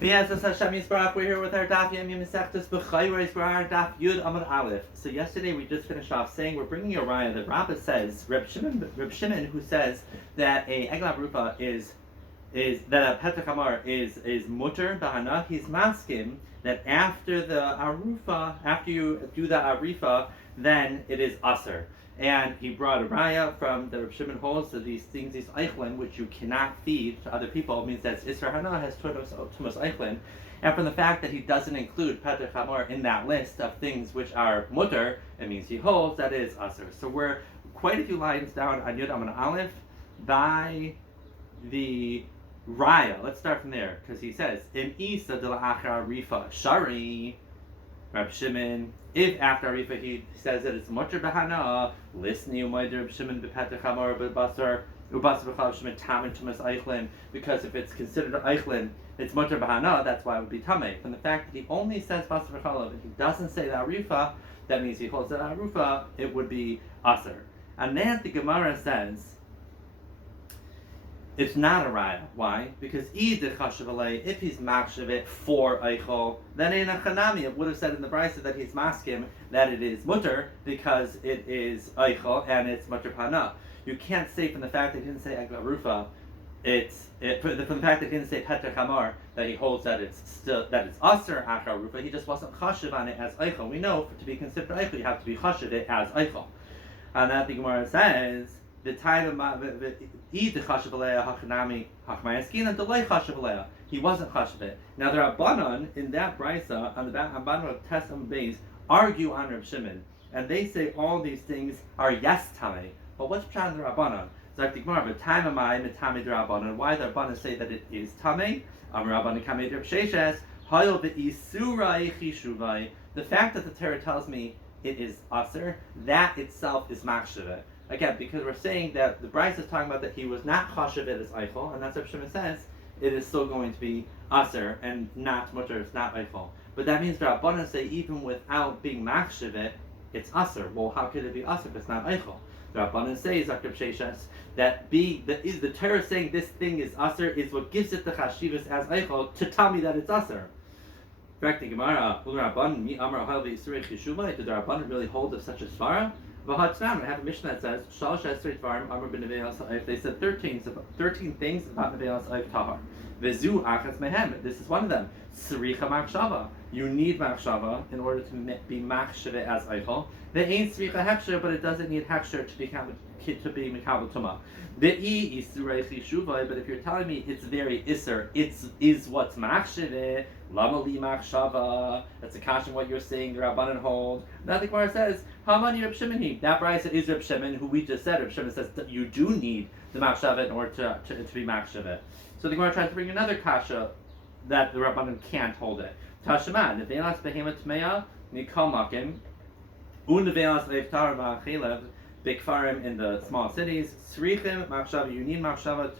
Yes, Hashem Yisbarach. We're here with our Daf Yomi Meseches Bechoros. We're on Daf Yud Amud Aleph. So yesterday we just finished off saying we're bringing a raya that Rabbah says, Reb Shimon, who says that a Eglav Rufa is that a Petach Hamar is mutter bahana. He's maskim that after the arufa, after you do the arifa, then it is aser. And he brought a raya from the Reb Shimon holds that these things, these eichlin, which you cannot feed to other people, means that Isra Hana has tumas eichlin. And from the fact that he doesn't include Petach Hamar in that list of things which are mutter, it means he holds that it is aser. So we're quite a few lines down on Yud Amud Aleph by the raya. Let's start from there, because he says, "Im isa de la'achar rifa shari." Reb Shimon, if after rifa he says that it's mutter behana, listen, Reb Shimon bepetach hamor bebasar ubasar b'chalav Shimon tamin tumas eichlin, because if it's considered eichlin, it's mutter behana. That's why it would be tamei. From the fact that he only says basar b'chalav and he doesn't say that rifa, that means he holds that arufa, it would be aser. And then the Gemara says, it's not a raya. Why? Because if he's machshav it for eichel, then in a chanami it would have said in the brisa that he's maskim that it is mutter because it is eichel and it's mutter pana. You can't say from the fact that he didn't say egla rufa, from the fact that he didn't say petach hamar that he holds that it's aser achar rufa. He just wasn't chashiv on it as eichel. We know to be considered eichel you have to be chashiv it as eichel, and that the Gemara says. The time of he wasn't chashav it. Now there are banan in that brisa on the bottom of Tesam Beis argue on Reb Shimon, and they say all these things are yes tamei. But what's pshat the Rabbanan? It's like the Gemara, but time of my mitami the Rabbanan. Why the Rabbanan say that it is tamei? Rabbanan kamei Reb Sheshes hayol beisurai chishuvai. The fact that the Torah tells me it is aser, that itself is machshav. Again, because we're saying that the Bryce is talking about that he was not chashav it as eichel, and that's what Shimon says, it is still going to be aser and not mutter, it's not eichel. But that means the Rabbanan say even without being machshav it, it's aser. Well, how could it be aser if it's not eichel? The Rabbanan says, Dr. Sheshes, that the Torah saying this thing is aser is what gives it the chashivas as eichel to tell me that it's aser. In fact, the Gemara, did the Rabbanan really hold of such a svara? I have a mission that says, they said 13 things about Nevelas Oiv Tahar. Vezu achas mehem. This is one of them. Sricha machshava. You need machshava in order to be machshava as eichel. There ain't sricha heksher, but it doesn't need heksher to be mikabel tuma. Ve'i isurei chishuvai. But if you're telling me it's very iser, is what's machshava. Lama li machshava. That's a kasha what you're saying. The Rabbanan hold. Now the Gemara says, Hamani Reb Shimon he. That brisa is Reb Shimon, who we just said. Reb Shimon says that you do need the machshava in order to be machshava. So the Gemara tries to bring another kasha that the Rabbanan can't hold it. Tashema, nevelas behemoth tmeya mikol makim, unevelas leiftar ma'achelev bikfarim in the small cities. Srichim machshava, you need machshava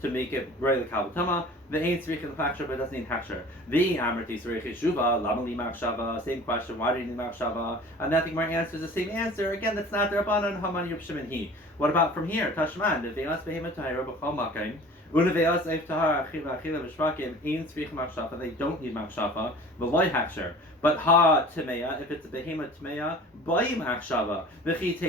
to make it royal kavatama. The ain't srichim machshava, but it doesn't need haksher. The amrti srichim shuva lamali machshava. Same question. Why do you need machshava? And that the Gemara answers the same answer. Again, that's not the Rabbanan. Hamani Reb Shimon he. What about from here? Tashman nevelas behemoth tahira b'chol makim. They don't need machshava, but ha temeya, if it's a behemoth temeya, by machshava. V'chi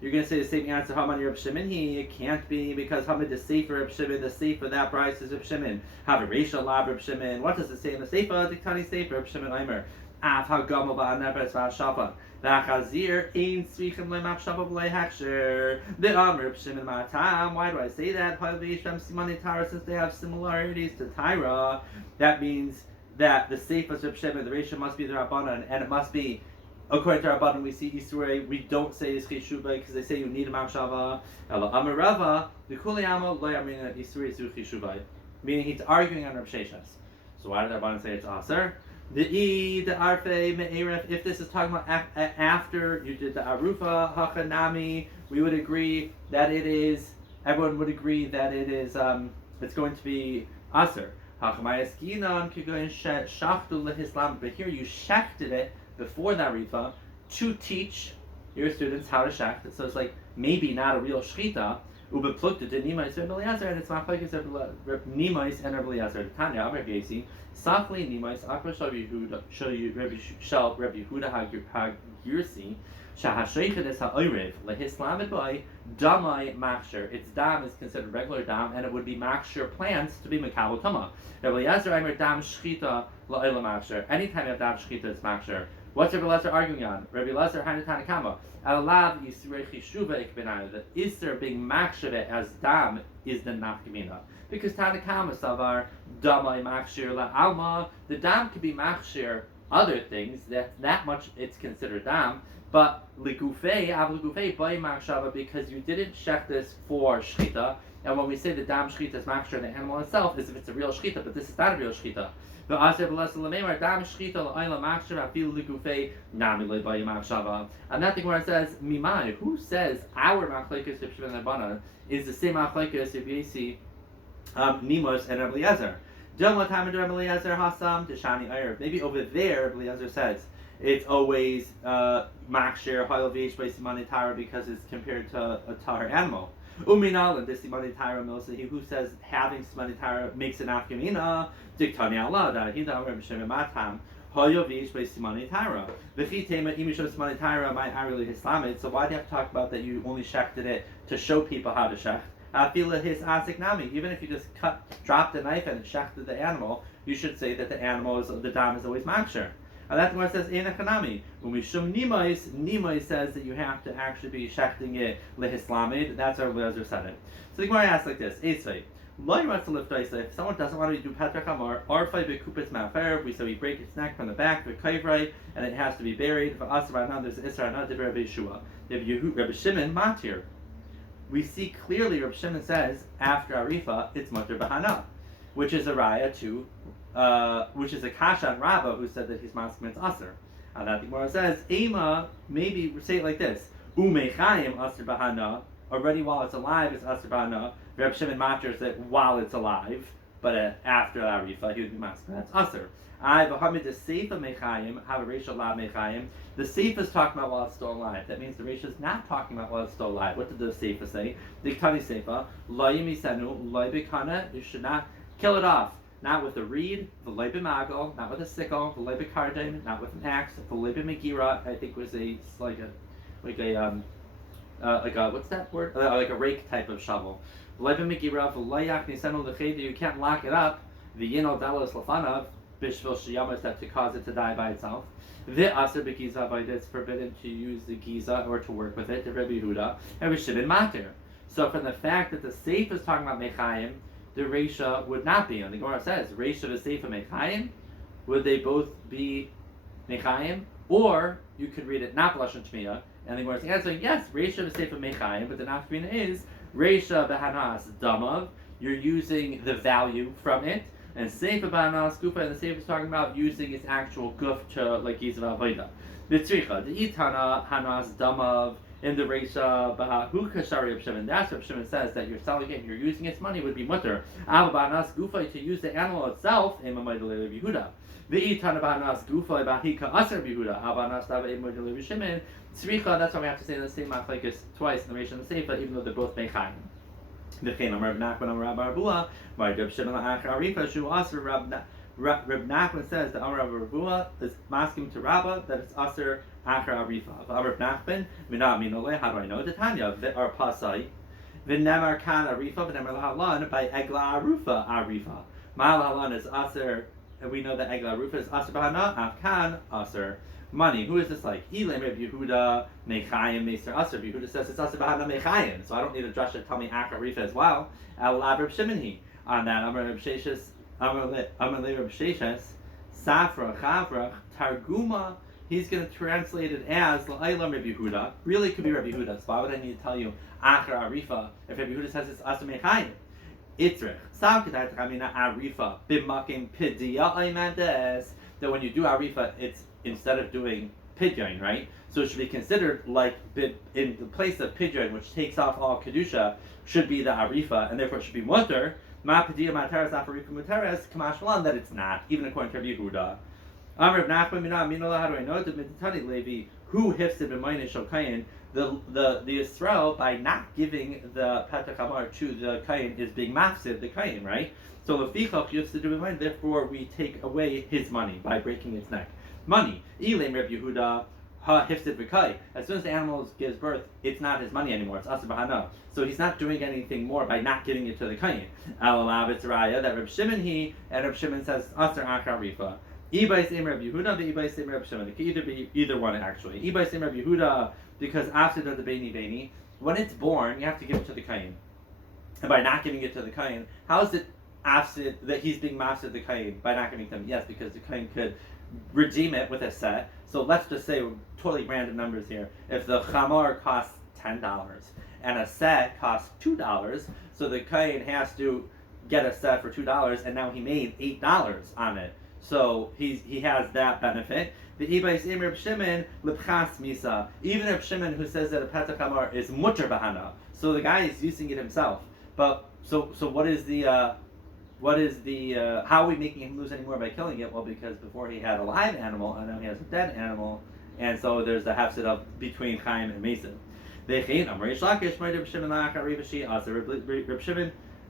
you're going to say the same answer. Hamani Reb Shimon he. It can't be because Hamid the sefer Reb Shimon. The sefer that price is Reb Shimon. Have a racial lab Reb Shimon. What does it say in the sefer? Diktani sefer Reb Shimon Aimer. Af hagamo ba'anebes v'ashafa. V'achazir ein tzrichim le'machshava v'le'hachsher. The Reb Shimon Matam. Why do I say that? Since they have similarities to Tyra, that means that the sefer Reb Shimon, the ratio must be the Rabbanan, and it must be according to Rabbanan. We see Isurei. We don't say is Chishuvah because they say you need a machshava. Ela Amarava the Kuliyama lo'yamina Isurei zu Chishuvah, meaning he's arguing on Reb Sheshes. So why did Rabbanan say it's aser? The arfe me'eref. If this is talking about after you did the arufa hachanami, we would agree that it is. Everyone would agree that it is. It's going to be aser. But here you shechted it before the arufa to teach your students how to shecht. So it's like maybe not a real shchita. Ubeplukta de Nimais Reb Eliezer, and it's machlekes Reb Nimais and Reb Eliezer. Tanya Amar Gesi, Safli Nimais Akva Shal Yehuda Shal Reb Yehuda Hagirsi. Shahashaychet is ha'oirev lehislamed by damai machsher. Its dam is considered regular dam, and it would be machsher plants to be mekabel tama. Rabbi Eliezer Aimer dam shchita la'olam machsher. Anytime you have dam shchita, it's machsher. What's Rabbi Eliezer arguing on? Rabbi Eliezer hanetana kama alav yisrei chishuva ikbenai. The iser being machsher as dam is the nafkamina, because Tanakama savar damai machsher la'alma. The dam could be machsher other things that much it's considered dam. But legufei by machshava, because you didn't shech this for shchita, and when we say the dam shchita is machshir, the animal itself is if it's a real shchita, but this is not a real shchita. The aser b'lasa l'meimar dam shchita l'ayla machshir afil legufei nami by machshava. And that thing where it says mimai, who says our machlekes Reb Shimon and Rabbanan is the same machlekes Reb Yesi, Nimos and Reb Eliezer. Maybe over there Reb Eliezer says it's always machshir halavish by simani tara because it's compared to a tar animal. Uminal this simani tara milsa, he who says having simani tara makes an afkamina diktani Allah that he don't remember shem matam halavish by simani tara. V'chitema imisho simani tara my arili Islamic. So why do you have to talk about that you only shechted it to show people how to shecht? Afila his asik nami. Even if you just dropped the knife and shechted the animal, you should say that the dam is always machshir. And that's why it says Eina Chanami. When we shum Nimais says that you have to actually be shechting it lehislamid. That's our Eliezer said it. So the Gemara asks like this: Esvei, if someone doesn't want to do Petrach Amar, Arfai Bekupitz Mafer, we say we break its neck from the back, Bekayvrei, and it has to be buried. For Asranan, there's Isra'ana de Rabbi Yeshua. Rabbi Shimon Matir. We see clearly Rabbi Shimon says after Arifa it's Matir Bahana, which is a raya to. Which is a kasha on Rabbah who said that his masculine is aser. And that the Gemara says, Ema, maybe say it like this: Umechayim aser bahana. Already while it's alive, it's aser bahana. Reb Shimon maters that while it's alive, but after Arifa, he would be masculine. That's aser. I v'hamid the seifa mechayim have a ratio la mechayim. The seifa is talking about while it's still alive. That means the ratio is not talking about while it's still alive. What did the seifa say? The Tani seifa lo yimisenu lo bikana. You should not kill it off. Not with a reed, the leibe magal, not with a sickle, the leibe kardim, not with an axe, the leibe megira. I think was like a what's that word? Like a rake type of shovel. The leibe megira, the layak nisenu lecheda. You can't lock it up. The yinol dalos lafanav bishvil shiyamas, that to cause it to die by itself. The aser begiza, by it's forbidden to use the giza or to work with it. The Rebbe Yehuda and we should matir. So from the fact that the seif is talking about mechayim, the Reisha would not be. And the Gemara says, Reisha v'Seifa Mechayim, would they both be Mechayim? Or you could read it not Lashon Shmiya, and the Gemara is answering, yes, Reisha v'Seifa Mechayim, but the nafkamina is Reisha b'Hanas Damav, you're using the value from it, and Seifa b'Hanas Gufa, and the Seifa is talking about using its actual guf to like Yizav Avodah. B'Tzricha, the Itana Hanas Damav, in the Reisha Bahu Kashari of Shimon, that's what Shimon says that you're selling it and you're using its money would be mutter. Avabanas Gufay, to use the animal itself, Emamadele Yehuda. V'itan Abanas Gufay Bahika Aser Yehuda. Avabanas Dava Emamadele Shimon. Tzricha, that's why we have to say the same machlekes twice in the Reisha and the Seifa, even though they're both Mechayim. V'chein Amar Nachman Amar Rabbi Arbua, Reb Shimon Achar Arifa Shu Aser Reb Nachman says that Amar Rabbi Arbua is masking to Rabbah that it's Aser Achar Arifa. Reb Nachman, Minah Minole, how do I know? The Tanya, our Pasai, V'nemar Kan Arifa, V'nemar Lahalan, by Egla Arufa Arifa. Ma'al Halan is Aser, and we know that Egla Arufa is Aser Bahana, Afkan Aser. Money. Who is this like? Elam Reb Yehuda Mechayim Meister Aser. Yehuda says it's Aser Bahana Mechayim, so I don't need a drush to tell me Achar Arifa as well. El Reb Shimon on that. Amar Reb Sheshes, Amar Reb Sheshes, Safra Chavrach Targuma. He's going to translate it as La'aylam Reb Yehuda. Really, it could be Reb Yehuda. So why would I need to tell you Achar Arifa if Reb Yehuda says it's Aser Mechayim? Itzrich. Sav Kedai Tchamina Arifa B'makim Pidya Aymandes. That when you do Arifa, it's instead of doing Pidyon, right? So it should be considered like in the place of Pidyon, which takes off all Kedusha, should be the Arifa, and therefore it should be Mutter. Ma Pidya Materes Afarifa Muteres Kamash Malan, that it's not, even according to Reb Yehuda. Amr Nachman Minah Minola, how do I know? The Midatani Levi, who hifsid b'mayne shokayin, the Yisrael, by not giving the Petach Hamar to the Kayin, is being mafsid the Kayin, right? So Lefichach used to do in mind, therefore we take away his money by breaking its neck. Money. Elim Reb Yehuda ha hifsid v'kai. As soon as the animal gives birth, it's not his money anymore. It's asur b'hana. So he's not doing anything more by not giving it to the Kayin. Alalav it's raya that Reb Shimon and Reb Shimon says asur achar rifa. Ibais im Reb Yehuda, the Ibais im Reb Shimon. It can either be either one actually. Ibais im Reb Yehuda, because after the beni, when it's born, you have to give it to the Kayin. And by not giving it to the Kayin, how is it afsid that he's being mafsid the Kayin by not giving it to him? Yes, because the Kayin could redeem it with a set. So let's just say, totally random numbers here. If the chamar costs $10 and a set costs $2, so the Kayin has to get a set for $2, and now he made $8 on it. So he has that benefit. The Ibais Im Reb Shimon Lepchas Misa. Even Reb Shimon, who says that a Petach Hamar is mutter bahana, so the guy is using it himself. But so what is the how are we making him lose any more by killing it? Well, because before he had a live animal, and now he has a dead animal, and so there's the hefset of between Chaim and Mason. Reb Shimon.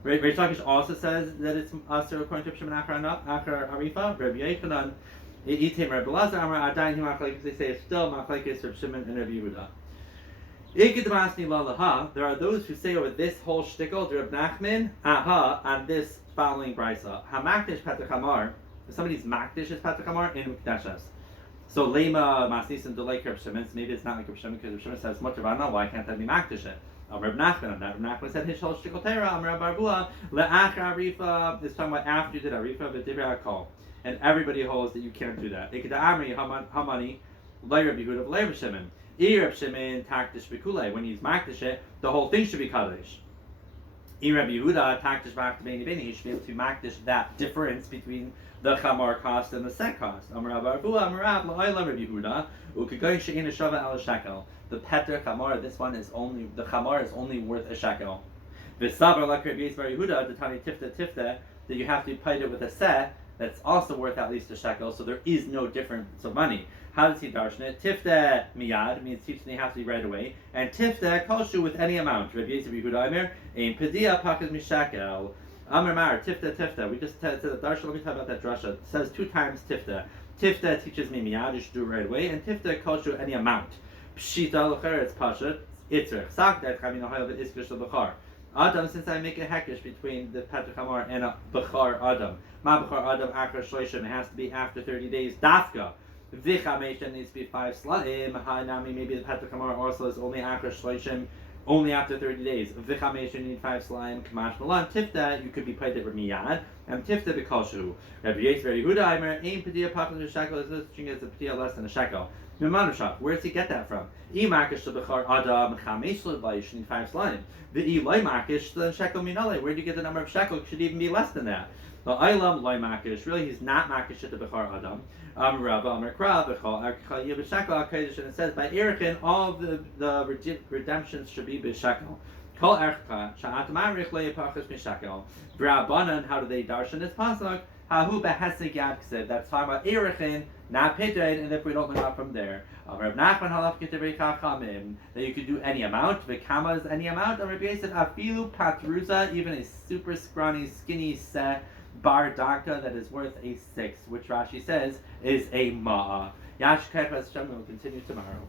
Reish Lakish also says that it's asur according to Reb Shimon Achar Arifa. Reb Yechanan, Itim Reb Elazar Amar Adayin Machlekes. They say it's still Machlekes Reb Shimon and Reb Yehuda. There are those who say over this whole shtickle, Reb Nachman, on this following brisa. Hamakdish Petach Hamar. If somebody's makdish is Petach Hamar in Mukdashas. So Lema Masnisim Delay Reb Shimon. Maybe it's not like Reb Shimon because Reb Shimon says much about why can't that be makdish it? Reb Nachman on that. Reb Nachman said his whole shtickle teira. Reb Barbua le'achar arifa. Is talking about after you did arifa v'divrei hakol, and everybody holds that you can't do that. Ikeda amri hamani lo Reb Yehuda v'lo Reb Shimon. Reb Shimon takdish b'kulei. When he's makdish it, the whole thing should be kaddish. Reb Yehuda takdish b'ach b'nei b'nei. He should be able to makdish that difference between the chamar cost and the set cost. Amar Barbua Amarav la'olam Reb Yehuda u'kegoyin she'ina shava al shekel. The Petach Hamar, this one is only, the chamar is only worth a shekel. V'savar like Reb Yehuda, the Tani tifta, that you have to pay it with a set that's also worth at least a shekel, so there is no difference of money. How does he darshan it? Tifta miyad means teaching you have to be right away, and tifta koshu with any amount. Reb Yehuda Omer, ein pedia pakas mishakel. Amar Mar, tifta. We just said the darshan. Let me talk about that drasha. It says 2 times tifta. Tifta teaches me miyad, you should do it right away, and tifta koshu any amount. Pshita l'cher, it's pashat. Itzrich. Sakdat chamin ohayel v'izkish l'bechar. Adam, since I make a hekish between the Petach Hamar and a Bechar Adam. Ma Bechar Adam akar shloishim. It has to be after 30 days. Dafka. Vichamesha needs to be 5 slaim. Hanami, maybe the Petach Hamar also is only akar shloishim, only after 30 days. Vichamesha, you need 5 slaim. Kamash malan. Tifta, you could be paid it miyad. And tifta b'kolshu. Rabbi Yehuda Aimer, aim pedia papas shekel is listing as a pedia less than a shekel. Where does he get that from? Makish Bechar Adam Chamesh Levayish need 5 slime. The Loy Makish the shekel minale. Where do you get the number of shekel? It should even be less than that. The Ilam Loy Makish. Really, he's not Makish at the Bechar Adam. Rabba Amrkra Bechal Arkha Yibshekel Akadish, and it says by Erichin all the redemptions should be b'shekel. Kol Erchka Sha'at Marich Loy Pachas Mishekel. Brabanan. How do they darshan this pasuk? Hahu behesek yad ksev. That's talking about Erichin, not Pidrin, and if we don't learn out from there. Reb Nachman halach k'tevrei chachamim, that you could do any amount. V'kama is any amount. Reb Yosef afilu patruza, even a super scrawny, skinny set bar daka that is worth a 6, which Rashi says is a ma'a. Yash Kefas Shem will continue tomorrow.